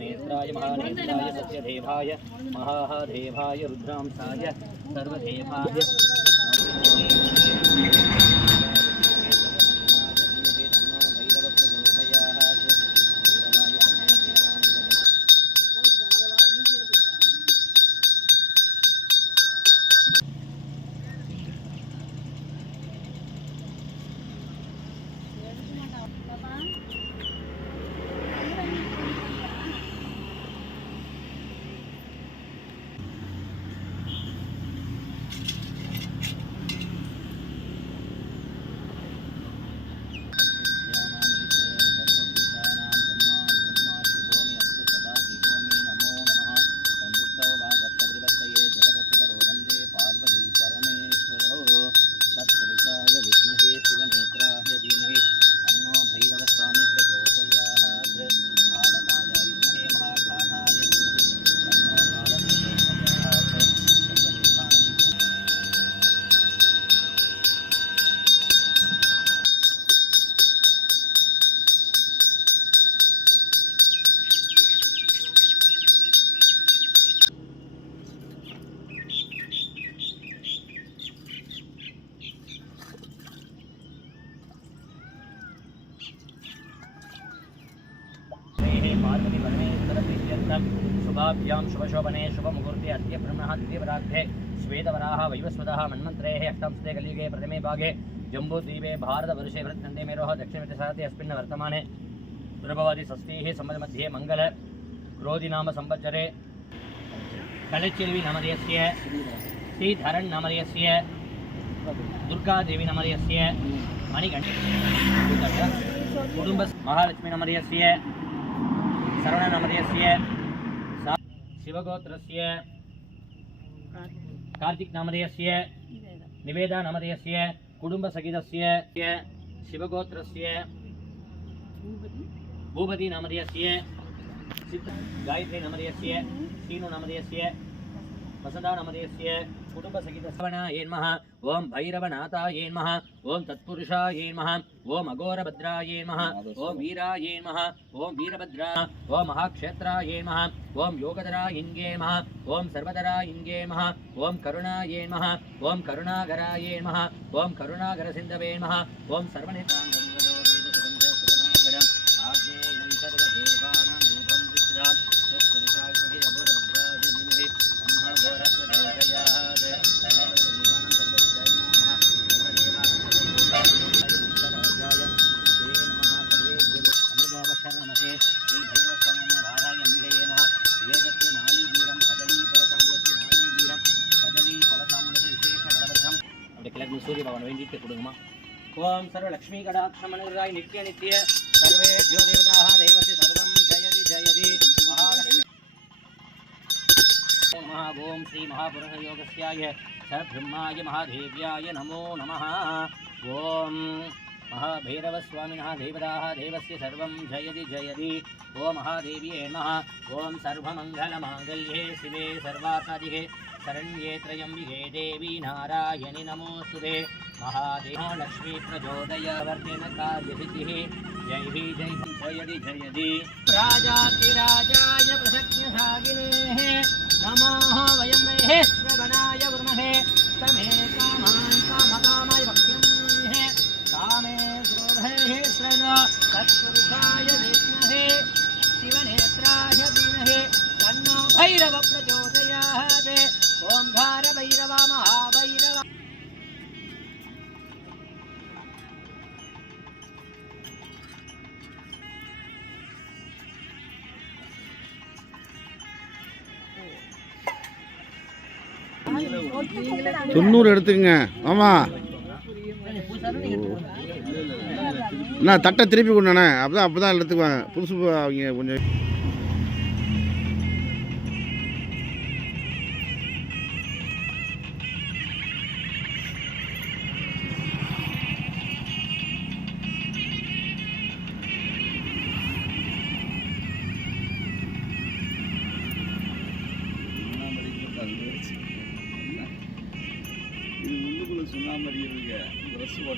नेत्राय महानेत्राय सत्यदेवाय महादेवाय रुद्रांसाय सर्वदेवाय। शुभाभ्यां शुभशोभने शुभमुहूर्ते अद्य ब्रह्मणः द्वितीयपराध्ये श्वेतवराः वैवस्वतः मन्मन्त्रेः अष्टंशे कलियुगे प्रथमे भागे जम्बूद्वीपे भारतवर्षे भृत्खण्डे मेरोः दक्षिणमितिसारति अस्मिन् वर्तमाने प्रभवति षष्ठीः सम्बन्धमध्ये मङ्गल क्रोधिनाम संवत्सरे कलचिल्विनामधेयस्य श्रीधरन्नामधेयस्य दुर्गादेवीनामधेयस्य मणिकण्ठ कुटुम्ब महालक्ष्मीनामधेयस्य सरवणनामधेयस्य शिवगोत्रस्य कार्तिक् नामधेयस्य निवेदा नामधेयस्य कुटुम्बसहितस्य शिवगोत्रस्य भूपति नामधेयस्य सिद्ध गायत्री नामधेयस्य श्रीनु नामधेयस्य வசந்தானமதேசிய குடும்ப சகிதவனா ஏன்மஹ? ஓம் பைரவநாதா ஏன்மஹ? ஓம் தத்புருஷா ஏன்மஹ? ஓம் அகோரபத்ரா ஏன்மஹ? ஓம் வீரா ஏன்மஹ? ஓம் வீரபத்ரா? ஓம் மகாக்ஷேத்ரா ஏன்மஹ? ஓம் யோகதரா இங்கேமஹ ஓம் சர்வதரா இங்கேமஹ ஓம் கருணா ஏன்மஹ? ஓம் கருணாகரா ஏன்மஹ? ஓம் கருணாகரசிந்தவேன்மஹ ஓம் சர்வநிதாங்கம் அப்படி கிழக்கு சூரிய பகவான் வேண்டிட்டு கொடுங்கம்மா ஓம் சர்வ லக்ஷ்மி கடாட்சமனுராய் நித்ய நித்ய சர்வே ஜோ தேவதாக தேவசி சர்வம் ஜெயதி ஜெயதி மகாலட்சுமி नमः ॐ श्री महापुरुषयोगस्याय सब्रह्माय महादेव्याय नमो नमः ॐ महाभैरवस्वामिनः देवताः देवस्य सर्वं जयति जयति ॐ महादेव्ये नमः ॐ सर्वमङ्गलमाङ्गल्ये शिवे सर्वासादिके शरण्ये त्र्यम्बिके देवी नारायणि नमोऽस्तुते महादेवा लक्ष्मी प्रचोदयवर्तेन कार्यसिद्धिः जय जय जयति जयति राजातिराजाय प्रसज्ञसागिनेः नमो वयं महे श्रवणाय वर्महे तमे कामान् कामकामाय भक्ष्यं कामे श्रोभे श्रन तत्पुरुषाय विद्महे शिवनेत्राय धीमहि तन्नो भैरव ஓங்கார பைரவா மகாபைரவா தொண்ணூறு எடுத்துக்கங்க. ஆமா. நான் தட்டை திருப்பி கொண்டானே? அப்போ தான் அப்போ தான் எடுத்துக்குவாங்க புதுசு அவங்க கொஞ்சம்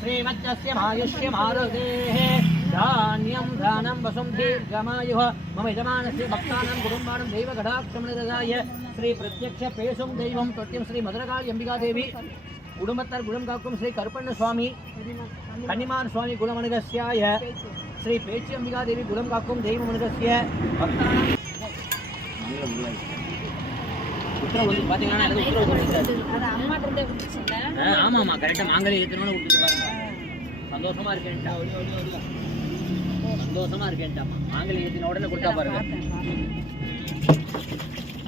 श्रीमच्चस्य मायुष्य मारुतेः धान्यं दानं वसुं दीर्घमायुः मम यजमानस्य भक्तानां कुटुम्बानां दैवकटाक्षमनिरदाय श्रीप्रत्यक्षपेशुं दैवं त्वत्यं श्रीमधुरकाळि अम्बिकादेवी குடும்பத்தார் குலம் காக்கும் ஸ்ரீ கருப்பண்ண சுவாமி கன்னிமார் சுவாமி குலமனுகஸ்யாய ஸ்ரீ பேச்சி அம்பிகா தேவி குலம் காக்கும் தெய்வ மனுகஸ்ய பக்தானாம் உத்தரவு வந்து பார்த்தீங்கன்னா எனக்கு உத்தரவு கொடுத்துருக்காரு ஆ, ஆமாம்மா கரெக்டாக மாங்கல்யம் ஏற்றணும்னு கொடுத்துட்டு பாருங்க சந்தோஷமா இருக்கேன்ட்டா. சந்தோஷமா இருக்கேன்ட்டாம்மா மாங்கல்யம் ஏற்றின உடனே கொடுத்தா பாருங்க.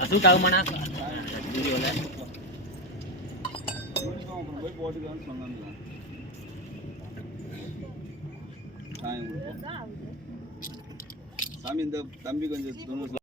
அசூட் ஆகுமாண்ணா வீடியோவில் போய் போட்டுக்கலாம்னு சொன்னாங்க சாமி இந்த தம்பி கொஞ்சம்